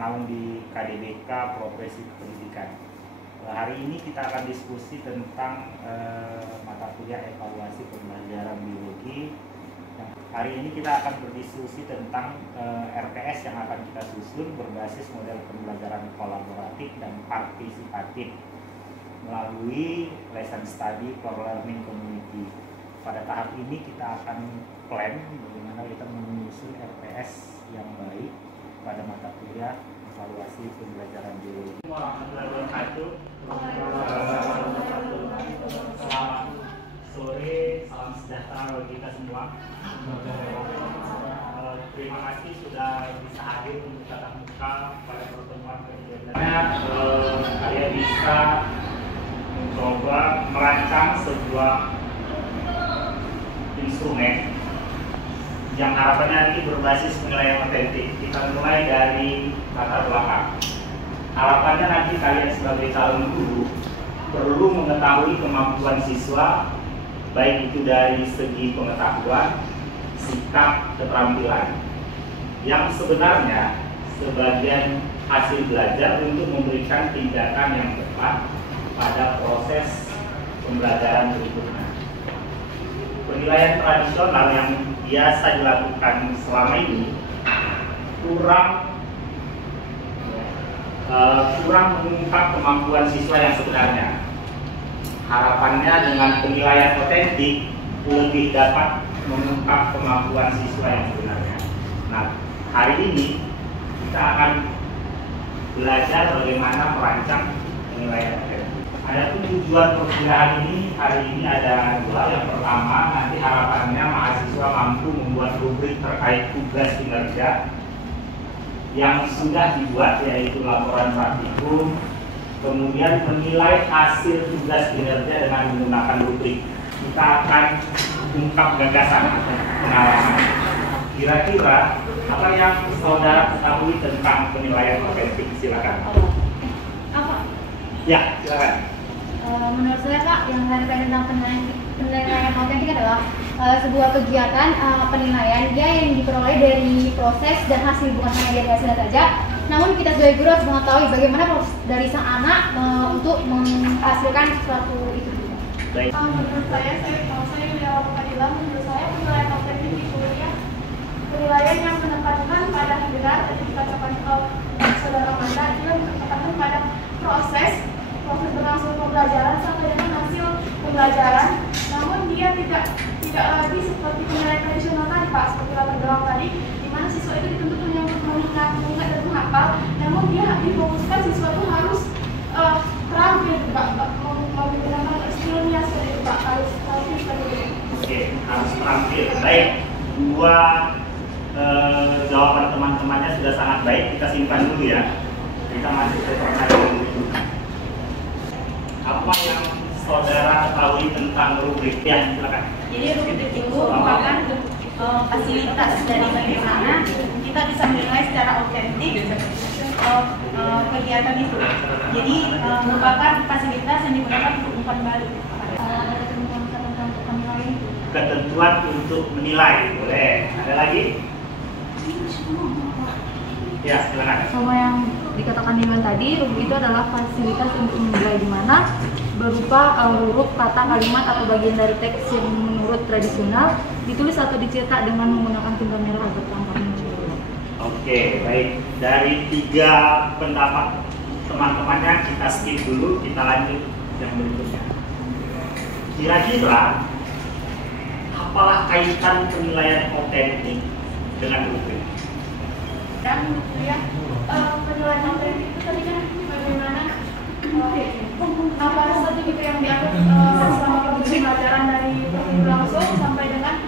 bernaung di KDBK Profesi Pendidikan. Hari ini kita akan diskusi tentang mata kuliah evaluasi pembelajaran biologi. Hari ini kita akan berdiskusi tentang RPS yang akan kita susun berbasis model pembelajaran kolaboratif dan partisipatif melalui lesson study for learning community. Pada tahap ini kita akan plan bagaimana kita menyusun RPS yang baik pada mata kuliah evaluasi pembelajaran biologi. Warahmatullahi wabarakatuh. Selamat sore, salam sejahtera bagi kita semua. Terima kasih sudah bisa hadir untuk tatap muka pada pertemuan kegiatan. Kalian bisa mencoba merancang sebuah instrumen yang harapannya nanti berbasis penilaian otentik. Kita mulai dari latar belakang. Harapannya nanti kalian sebagai calon guru perlu mengetahui kemampuan siswa, baik itu dari segi pengetahuan, sikap, keterampilan, yang sebenarnya sebagian hasil belajar untuk memberikan tindakan yang tepat pada proses pembelajaran berikutnya. Penilaian tradisional yang biasa dilakukan selama ini kurang mengungkap kemampuan siswa yang sebenarnya. Harapannya dengan penilaian otentik lebih dapat mengungkap kemampuan siswa yang sebenarnya. Nah, hari ini kita akan belajar bagaimana merancang penilaian otentik. Adapun tujuan perkuliahan ini hari ini ada dua. Yang pertama, nanti harapannya mahasiswa mampu membuat rubrik terkait tugas kinerja yang sudah dibuat, yaitu laporan praktikum, kemudian menilai hasil tugas kinerja dengan menggunakan rubrik. Kita akan ungkap gagasan pengalaman. Kira-kira apa yang saudara ketahui tentang penilaian otentik? Silakan. Apa? Ya, silakan. Menurut saya Kak, yang saya tentang penilaian otentik adalah sebuah kegiatan penilaian yang diperoleh dari proses dan hasil, bukan hanya dari hasilnya saja. Namun kita sebagai guru harus mengetahui bagaimana proses dari sang anak untuk menghasilkan sesuatu itu. Baik. Menurut saya Yulia Fadila, menurut saya penilaian otentik itu ya penilaian yang menempatkan pada benar tadi dikatakan saudara Manda, dia menempatkan pada proses berlangsung pembelajaran sampai dengan hasil pembelajaran. Namun dia tidak lagi seperti penilaian tradisional tadi Pak, seperti latar belakang tadi, di mana siswa itu dituntut hanya mengingat dan menghafal. Namun dia difokuskan siswa itu harus terampil Pak, menggunakan skillnya seperti itu Pak, harus terampil seperti itu. Oke, harus terampil. Baik, dua jawaban teman-temannya sudah sangat baik. Kita simpan dulu ya. Kita masuk ke pertanyaan berikutnya. Apa yang saudara ketahui tentang rubrik? Ya, silakan. Jadi rubrik itu merupakan fasilitas dari bagaimana kita bisa menilai secara otentik kegiatan itu. Jadi merupakan fasilitas yang digunakan untuk umpan balik. Ketentuan untuk menilai, boleh. Ada lagi? Ya, silakan. Sama yang dikatakan Diman tadi, rubrik itu adalah fasilitas untuk menilai, di mana berupa huruf, kata, kalimat atau bagian dari teks yang menurut tradisional ditulis atau dicetak dengan menggunakan tinta merah atau perangkat. Oke, baik. Dari tiga pendapat teman-temannya kita skip dulu, kita lanjut yang berikutnya. Kira-kira apalah kaitan penilaian otentik dengan rubrik? Dan ya penilaian otentik itu tadi kan bagaimana apa satu gitu yang diatur selama pembelajaran dari berlangsung sampai dengan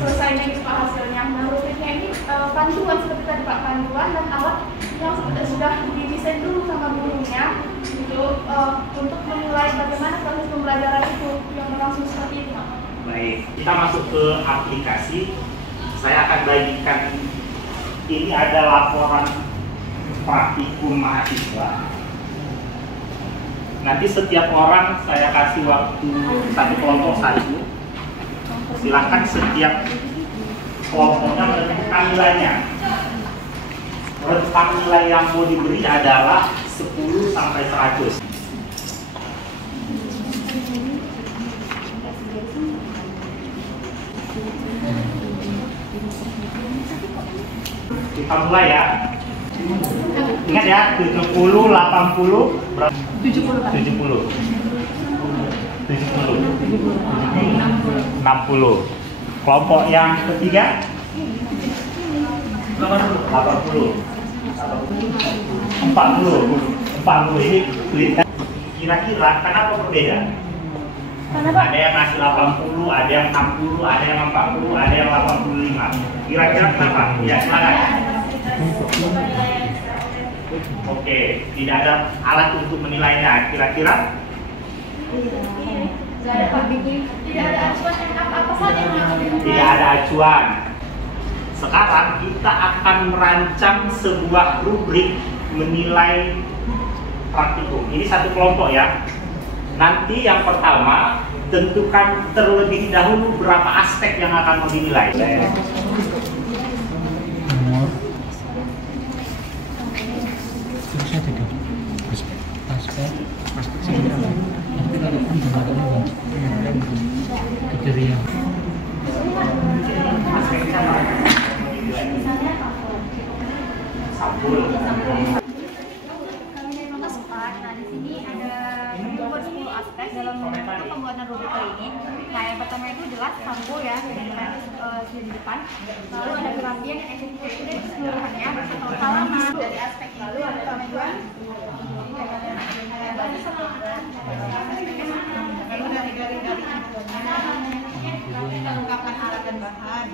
selesainya itu Pak hasilnya. Nah, rubriknya ini panduan seperti tadi Pak, panduan dan alat yang sudah didesain dulu sama gurunya gitu untuk menilai bagaimana proses pembelajaran itu yang berlangsung seperti itu Pak. Baik, kita masuk ke aplikasi. Saya akan bagikan, ini ada laporan praktikum mahasiswa. Nanti setiap orang saya kasih waktu satu kelompok satu. Silakan setiap kelompoknya menentukan nilainya. rentang nilai yang mau diberi adalah 10 sampai 100. Kita mulai ya. Ingat ya, 70, 80, berapa? 70. 60. Kelompok yang ketiga 80. 40 ini kira-kira kenapa berbeda? Ada yang ngasih 80, ada yang 60, ada yang 40, ada yang 85. Kira-kira kenapa? Ya, silakan. Oke, tidak ada alat untuk menilainya. Kira-kira? Tidak ada acuan yang apa saja yang harus dinilai. Tidak ada acuan. Sekarang kita akan merancang sebuah rubrik menilai praktikum. Ini satu kelompok ya. Nanti yang pertama tentukan terlebih dahulu berapa aspek yang akan mau dinilai. Nah, di sini ada 10 aspek dalam pembuatan rubrik ini. Nah, yang pertama itu jelas sampul ya, di depan. Lalu ada perapian dan eksekusi dari keseluruhannya atau halaman dari aspek. Lalu ada tujuan. Lalu dari kelengkapan alat dan bahan,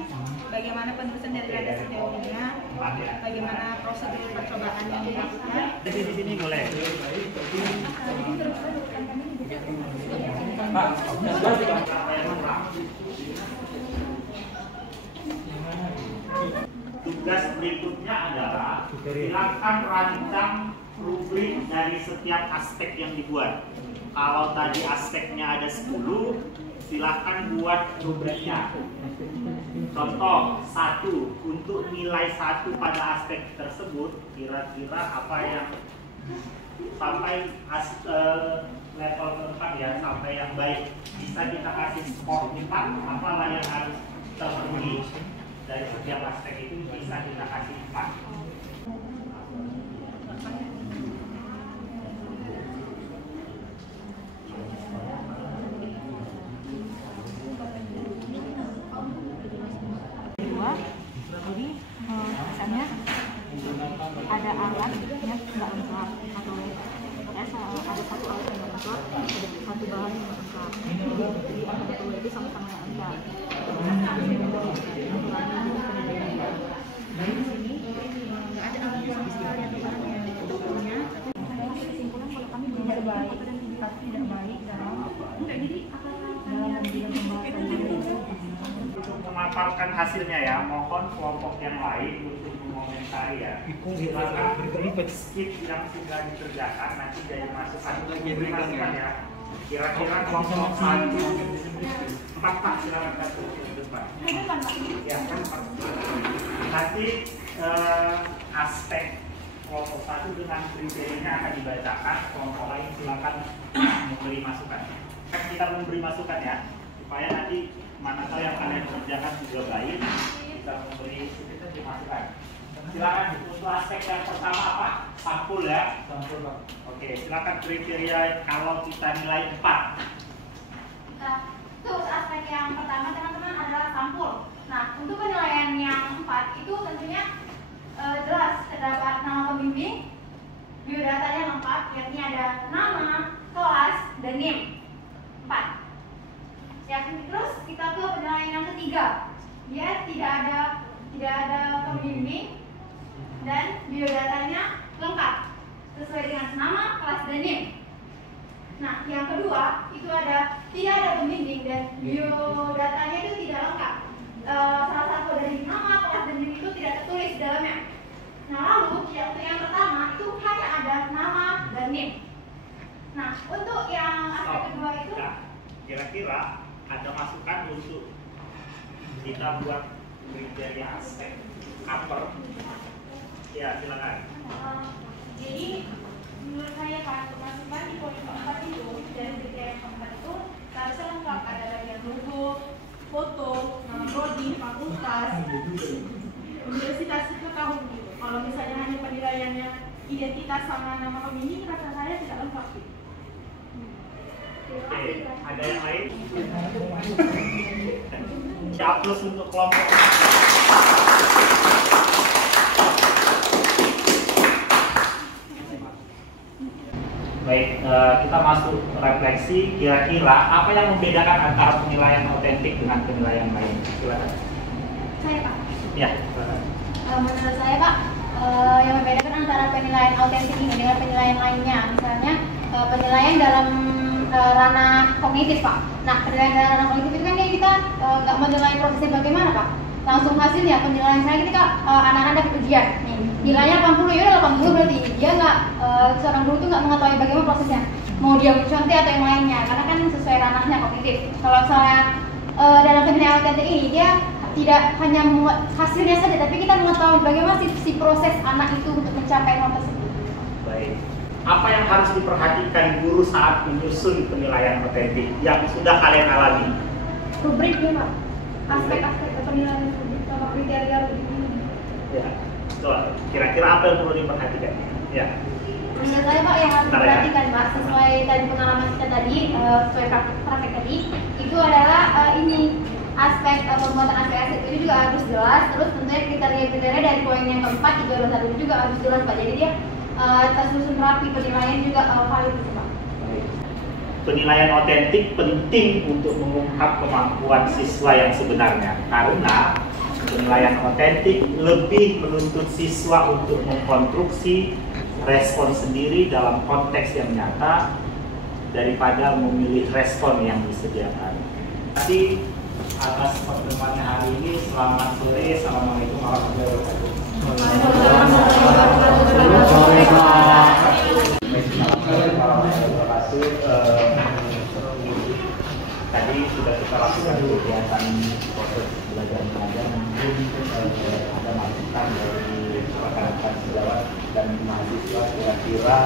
bagaimana penulisan dari rada sejauhnya, bagaimana prosedur percobaan yang dilakukan. Di sini boleh. Tugas berikutnya adalah silakan rancang rubrik dari setiap aspek yang dibuat. Kalau tadi aspeknya ada 10, silakan buat rubriknya. Contoh 1, untuk nilai 1 pada aspek tersebut, kira-kira apa yang sampai level keempat ya, sampai yang baik, bisa kita kasih skor 4, apalah yang harus terpenuhi dari setiap aspek itu bisa kita kasih 4. Jadi misalnya ada alat yang nggak lengkap atau ada satu alat yang nggak lengkap, ada satu bahan yang nggak lengkap. Jadi ada dua itu sama-sama nggak lengkap. Dari sini nggak ada alat yang sama sekali atau bahan yang punya. Kesimpulan kalau kami tidak baik dan pasti tidak baik dalam memberikan pembahasan. Untuk memaparkan hasilnya ya, mohon kelompok yang lain untuk mengomentari ya. Silakan skip yang sudah dikerjakan, nanti jadi masukan ya. Kira-kira kelompok 1, 4 Pak, silakan satu ke depan. Ya kan 4. Nanti aspek kelompok 1 dengan kriterianya akan dibacakan, kelompok lain silakan memberi masukan. Kan kita memberi masukan ya, supaya nanti mana tahu yang kalian kerjakan juga baik, bisa memberi masukan. Silakan untuk aspek yang pertama apa? Sampul ya. Sampul Pak. Oke, silakan kriteria kalau kita nilai 4. Terus aspek yang pertama teman-teman adalah sampul. Nah, untuk penilaian yang 4 itu tentunya jelas terdapat nama pembimbing, biodatanya lengkap, yakni ada nama, kelas, dan NIM. 4. Ya, terus kita ke penilaian yang ketiga. Dia tidak ada pembimbing dan biodatanya lengkap sesuai dengan nama, kelas, dan NIM. Nah, yang kedua itu tidak ada pembimbing dan biodatanya itu tidak lengkap. Salah satu dari nama, kelas, dan NIM itu tidak tertulis di dalamnya. Nah, lalu yang pertama itu hanya ada nama dan NIM. Nah, untuk yang aspek kedua itu kira-kira ada masukan untuk kita buat kriteria aspek upper Ya, silakan. Jadi menurut saya Pak, masukan di poin keempat itu dari kriteria yang keempat itu seharusnya lengkap, ada bagian logo, foto, nama prodi, fakultas, universitas itu tahun gitu. Kalau misalnya hanya penilaiannya identitas sama nama pemilih, rasa saya tidak lengkap gitu. Oke, ada yang lain? Ya, plus untuk kelompok. Baik, kita masuk refleksi. Kira-kira apa yang membedakan antara penilaian otentik dengan penilaian lain? Silakan. Saya Pak. Ya, silakan. Menurut saya Pak, yang membedakan antara penilaian autentik ini dengan penilaian lainnya, misalnya penilaian dalam ranah kognitif Pak. Nah, penilaian dalam ranah kognitif itu kan kita nggak menilai prosesnya bagaimana Pak, langsung hasilnya. Penilaian saya ketika anak-anak dapat ujian, nih nilainya 80, ya udah 80 berarti dia nggak, seorang guru itu nggak mengetahui bagaimana prosesnya, mau dia mencontoh atau yang lainnya, karena kan sesuai ranahnya kognitif. Kalau misalnya dalam penilaian autentik ini dia tidak hanya hasilnya saja, tapi kita mengetahui bagaimana si proses anak itu untuk mencapai hal tersebut. Baik. Apa yang harus diperhatikan guru saat menyusun penilaian otentik yang sudah kalian alami? Rubriknya Pak, aspek-aspek penilaian rubrik, kriteria rubrik ini. Ya. Coba, kira-kira apa yang perlu diperhatikan? Ya. Menurut saya Pak, yang harus diperhatikan Pak, sesuai tadi pengalaman kita tadi, sesuai praktek tadi, itu adalah ini aspek pembuatan aspek itu juga harus jelas. Terus tentunya kriteria-kriteria dari poin yang keempat, 321 itu juga harus jelas Pak. Jadi dia tersusun rapi, penilaian juga valid itu Pak. Penilaian otentik penting untuk mengungkap kemampuan siswa yang sebenarnya, karena penilaian otentik lebih menuntut siswa untuk mengkonstruksi respon sendiri dalam konteks yang nyata daripada memilih respon yang disediakan. Terima kasih atas pertemuannya hari ini. Selamat sore. Assalamualaikum warahmatullahi wabarakatuh. Tadi sudah kita lakukan kegiatan proses belajar mengajar, mungkin ada masukan dari rekan-rekan sejawat dan mahasiswa kira-kira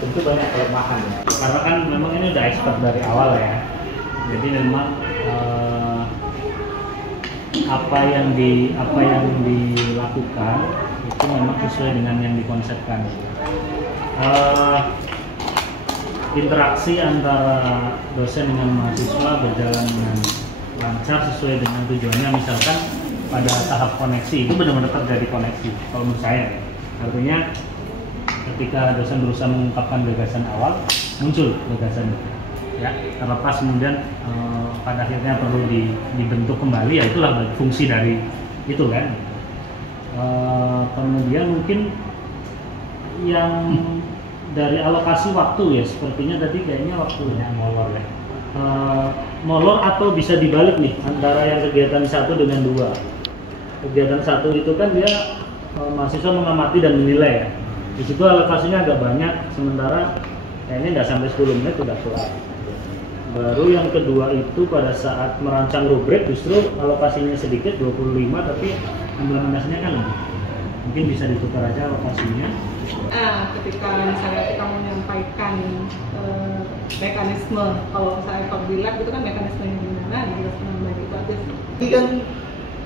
tentu banyak kelemahan ya. Karena kan memang ini udah expert dari awal ya. Jadi memang apa yang dilakukan itu memang sesuai dengan yang dikonsepkan. Interaksi antara dosen dengan mahasiswa berjalan dengan lancar sesuai dengan tujuannya. Misalkan pada tahap koneksi itu benar-benar terjadi koneksi. Kalau menurut saya, artinya ketika dosen berusaha mengungkapkan gagasan awal, muncul gagasan itu. Ya, terlepas kemudian pada akhirnya perlu dibentuk kembali, ya itulah fungsi dari itu kan. Kemudian mungkin yang dari alokasi waktu ya, sepertinya tadi kayaknya waktunya molor ya. Molor atau bisa dibalik nih antara yang kegiatan 1 dengan 2. Kegiatan 1 itu kan dia mahasiswa mengamati dan menilai ya. Di situ alokasinya agak banyak, sementara kayaknya nggak sampai 10 menit sudah kelar. Baru yang kedua itu pada saat merancang rubrik justru alokasinya sedikit, 25, tapi implementasinya kan lebih. Mungkin bisa ditukar aja alokasinya. Ketika misalnya kita menyampaikan mekanisme, kalau saya bilang itu kan mekanisme yang gimana, dijelaskan dengan baik itu aja sih. Ini kan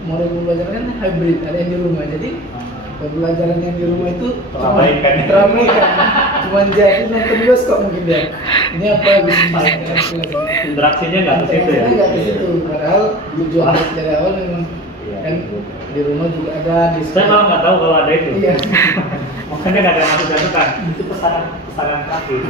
model pembelajaran kan hybrid, ada yang di rumah, jadi pembelajaran yang di rumah itu terabaikan, cuma jadi nonton bioskop mungkin dia. Ini apa bisa interaksinya nggak ke situ ya? Nggak ke situ, padahal tujuan dari awal memang kan di rumah juga ada. Saya malah nggak tahu kalau ada itu. Iya. Makanya nggak ada masuk-masukan. Itu pesanan terakhir.